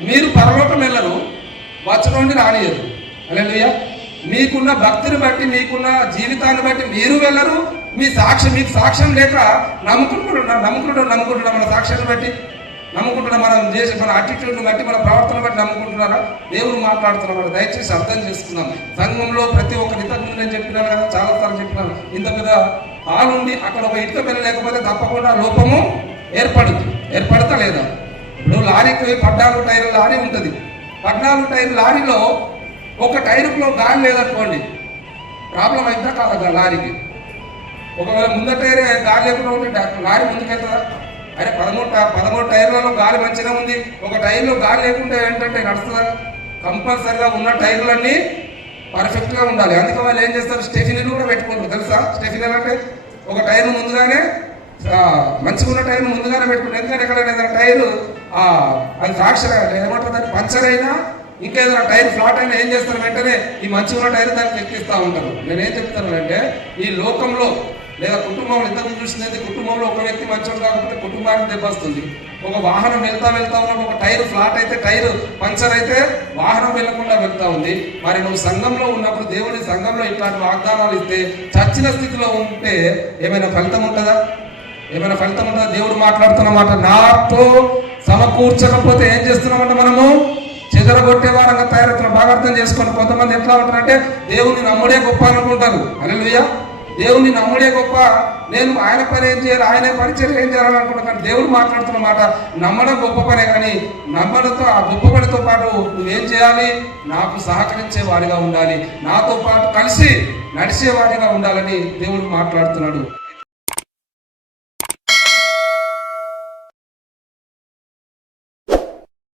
మీరు పరలోకం వెళ్ళరు వచ్చనండి రానియదు అలా మీకున్న భక్తిని బట్టి మీకున్న జీవితాన్ని బట్టి మీరు వెళ్ళరు. మీ సాక్ష్యం మీకు సాక్ష్యం లేక నమ్ముకుంటున్నాడు నమ్ముకుంటున్నాడు నమ్ముకుంటున్నాడు మన సాక్ష్యాన్ని బట్టి నమ్ముకుంటున్నాం మనం చేసే మన అటిట్యూడ్ని బట్టి మన ప్రవర్తన బట్టి నమ్ముకుంటున్నారా? దేవుడు మాట్లాడుతున్నాడు దయచేసి అర్థం చేసుకుందాం. సంఘంలో ప్రతి ఒక్కరి ముందు నేను చెప్పినాను కదా చాలా సార్లు చెప్పినాను. ఇంత పెద్ద హాల్ ఉంది అక్కడ ఒక ఇటుక పెళ్ళి లేకపోతే తప్పకుండా లోపము ఏర్పడుతుంది ఏర్పడతా లేదా ఇప్పుడు లారీకి పద్నాలుగు టైర్ల లారీ ఉంటుంది. పద్నాలుగు టైర్ లారీలో ఒక టైర్లో గాలి లేదనుకోండి ప్రాబ్లం అయిందా కాదా లారీకి? ఒకవేళ ముందర టైర్ గాలి లేకుండా ఉంటే లారీ ముందుకెళ్తుందా? అరే పదమూడు టై- పదమూడు టైర్లలో గాలి మంచిగా ఉంది. ఒక టైర్లో గాలి లేకుంటే ఏంటంటే నడుస్తుందా? కంపల్సరిగా ఉన్న టైర్లన్నీ పర్ఫెక్ట్గా ఉండాలి. అందుకే వాళ్ళు ఏం చేస్తారు? స్టెఫినీలు కూడా పెట్టుకుంటారు. తెలుసా? స్టెఫినీలు అంటే ఒక టైర్ ముందుగానే మంచిగా ఉన్న టైర్ ముందుగానే పెట్టుకుంటారు. ఎందుకంటే ఎక్కడైనా టైర్ అది ఫ్రాక్చర్ ఏమంటారు దాన్ని పంచర్ అయినా ఇంకా ఏదైనా టైర్ ఫ్లాట్ అయినా ఏం చేస్తారు వెంటనే ఈ మంచిగా ఉన్న టైర్ దానికి ఎక్కిస్తూ ఉంటారు. నేను ఏం చెప్తాను అంటే ఈ లోకంలో లేదా కుటుంబంలో ఇంతకు చూసినది కుటుంబంలో ఒక వ్యక్తి మంచోడు కాకపోతే కుటుంబానికి దెబ్బస్తుంది. ఒక వాహనం వెళ్తా వెళ్తా ఉన్నప్పుడు ఒక టైర్ ఫ్లాట్ అయితే టైర్ పంచర్ అయితే వాహనం వెళ్ళకుండా వెళ్తా ఉంది. మరి నువ్వు సంఘంలో ఉన్నప్పుడు దేవుని సంఘంలో ఇట్లాంటి వాగ్దానాలు ఇస్తే చచ్చిన స్థితిలో ఉంటే ఏమైనా ఫలితం ఉంటుందా? ఏమైనా ఫలితం ఉంటుందా? దేవుడు మాట్లాడుతున్నమాట నాతో సమకూర్చకపోతే ఏం చేస్తున్నామంట మనము చెదరగొట్టే వారంగా తయారవుతున్నాం. బాగా అర్థం చేసుకోండి కొంతమంది ఎట్లా ఉంటారంటే దేవుని నమ్ముడే గొప్ప అనుకుంటారు. అలెలుయ్య దేవుని నమ్ముడే గొప్ప. నేను ఆయన పని ఏం చేయాలి? ఆయన పరిచయం ఏం చేయాలని అనుకుంటున్నాను కానీ దేవుడు మాట్లాడుతున్న మాట నమ్మడం గొప్ప పనే కానీ నమ్మడంతో ఆ గొప్ప పనితో పాటు నువ్వేం చేయాలి? నాకు సహకరించే వాడిగా ఉండాలి. నాతో పాటు కలిసి నడిచేవాడిగా ఉండాలని దేవుడు మాట్లాడుతున్నాడు.